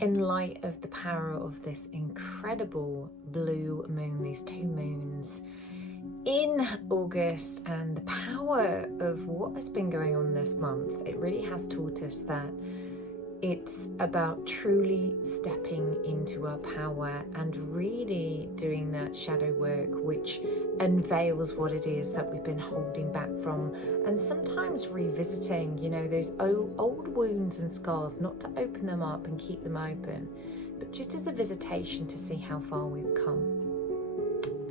in light of the power of this incredible blue moon, these two moons in August, and the power of what has been going on this month, it really has taught us that it's about truly stepping into our power and really doing that shadow work, which unveils what it is that we've been holding back from, and sometimes revisiting, those old wounds and scars, not to open them up and keep them open, but just as a visitation to see how far we've come.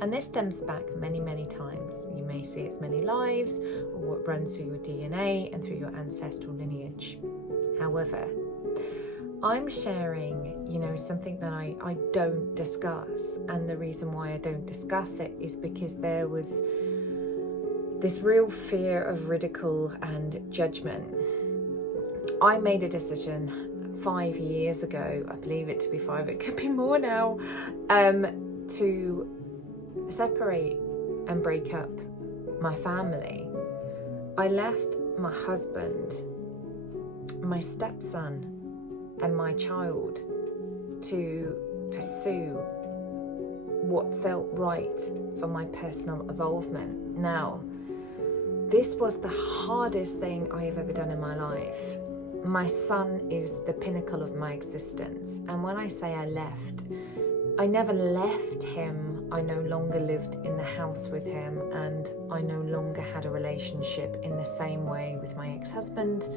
And this stems back many, many times. You may see it's many lives, or what runs through your DNA and through your ancestral lineage. However, I'm sharing, something that I don't discuss. And the reason why I don't discuss it is because there was this real fear of ridicule and judgment. I made a decision 5 years ago, I believe it to be 5, it could be more now, to separate and break up my family. I left my husband, my stepson, and my child to pursue what felt right for my personal evolvement. Now, this was the hardest thing I have ever done in my life. My son is the pinnacle of my existence, and when I say I left, I never left him. I no longer lived in the house with him, and I no longer had a relationship in the same way with my ex-husband,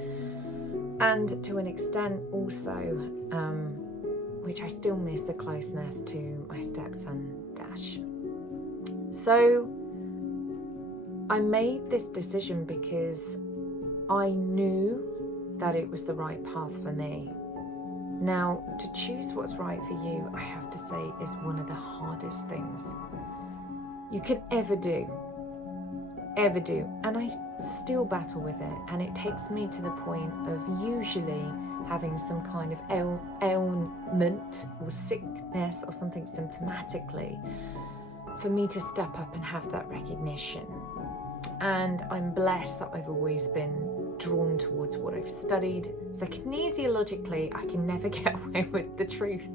and to an extent also, which I still miss, the closeness to my stepson, Dash. So I made this decision because I knew that it was the right path for me. Now, to choose what's right for you, I have to say, is one of the hardest things you can ever do. And I still battle with it, and it takes me to the point of usually having some kind of ailment or sickness or something symptomatically for me to step up and have that recognition. And I'm blessed that I've always been drawn towards what I've studied. So kinesiologically, I can never get away with the truth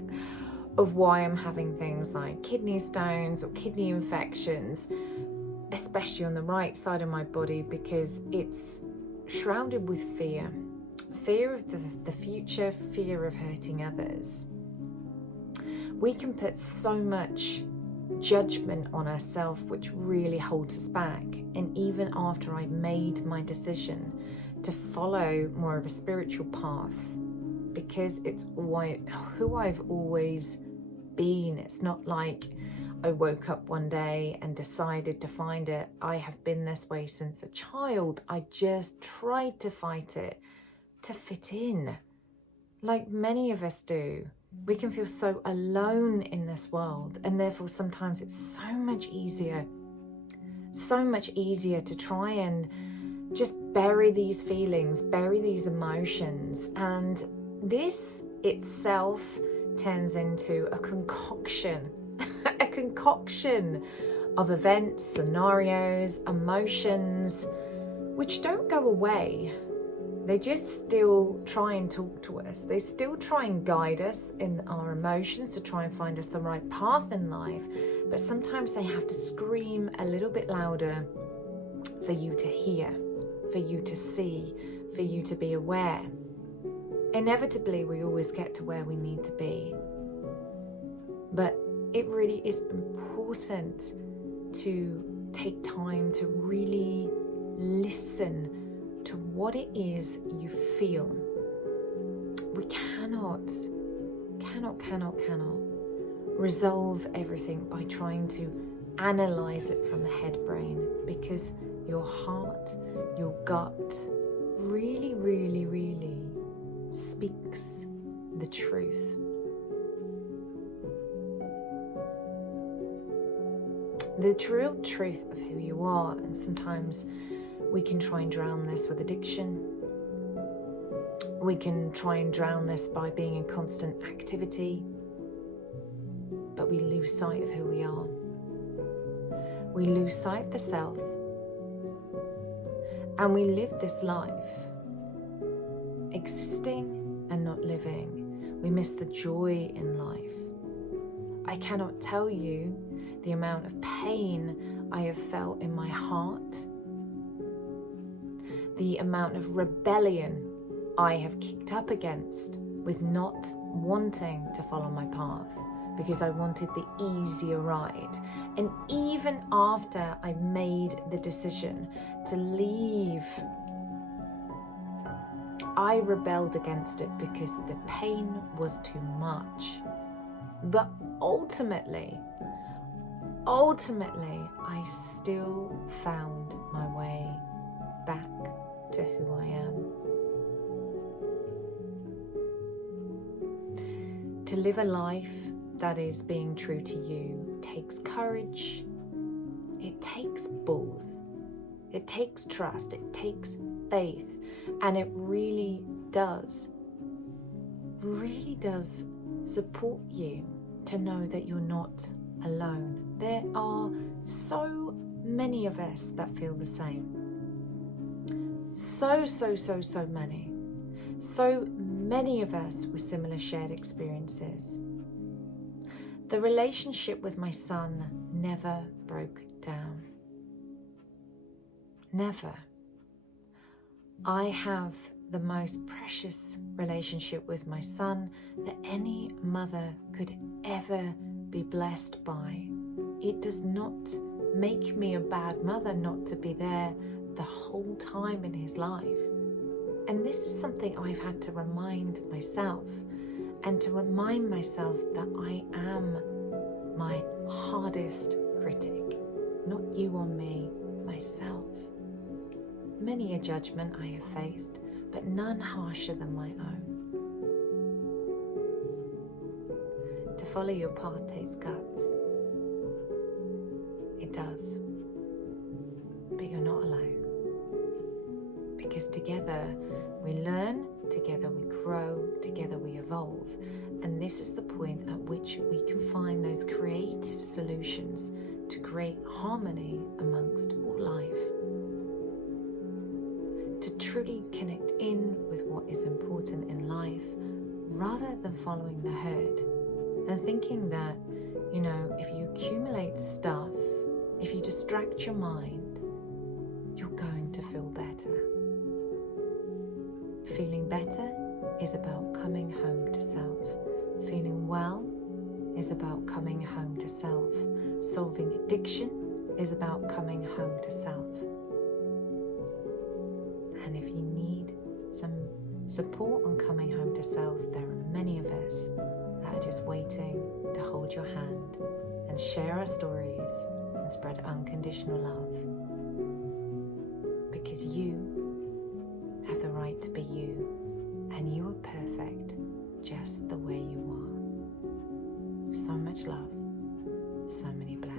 of why I'm having things like kidney stones or kidney infections, especially on the right side of my body, because it's shrouded with fear of the future, fear of hurting others. We can put so much judgment on ourselves, which really holds us back. And even after I made my decision to follow more of a spiritual path, because it's who I've always been. It's not like I woke up one day and decided to find it. I have been this way since a child. I just tried to fight it to fit in, like many of us do. We can feel so alone in this world, and therefore sometimes it's so much easier to try and just bury these feelings, bury these emotions, and this itself turns into a concoction of events, scenarios, emotions, which don't go away. They just still try and talk to us. They still try and guide us in our emotions to try and find us the right path in life. But sometimes they have to scream a little bit louder for you to hear, for you to see, for you to be aware. Inevitably, we always get to where we need to be. But it really is important to take time to really listen to what it is you feel. We cannot resolve everything by trying to analyze it from the head brain, because your heart, your gut really speaks the truth. The true truth of who you are. And sometimes we can try and drown this with addiction. We can try and drown this by being in constant activity, but we lose sight of who we are. We lose sight of the self, and we live this life existing and not living. We miss the joy in life. I cannot tell you the amount of pain I have felt in my heart, the amount of rebellion I have kicked up against with not wanting to follow my path because I wanted the easier ride. And even after I made the decision to leave, I rebelled against it because the pain was too much. But ultimately, I still found my way back to who I am. To live a life that is being true to you takes courage, it takes balls, it takes trust, it takes faith, and it really does support you to know that you're not alone. There are so many of us that feel the same. So many. So many of us with similar shared experiences. The relationship with my son never broke down. Never. I have the most precious relationship with my son that any mother could ever be blessed by. It does not make me a bad mother not to be there the whole time in his life. And this is something I've had to remind myself, and to remind myself that I am my hardest critic, not you or me, myself. Many a judgment I have faced, but none harsher than my own. To follow your path takes guts. It does. But you're not alone. Because together we learn, together we grow, together we evolve. And this is the point at which we can find those creative solutions to create harmony amongst all life. To truly connect in with what is important in life, rather than following the herd and thinking that, if you accumulate stuff, if you distract your mind, you're going to feel better. Feeling better is about coming home to self. Feeling well is about coming home to self. Solving addiction is about coming home to self. And if you need some support on coming home to self, there are many of us that are just waiting to hold your hand and share our stories and spread unconditional love. Because you have the right to be you, and you are perfect just the way you are. So much love, so many blessings.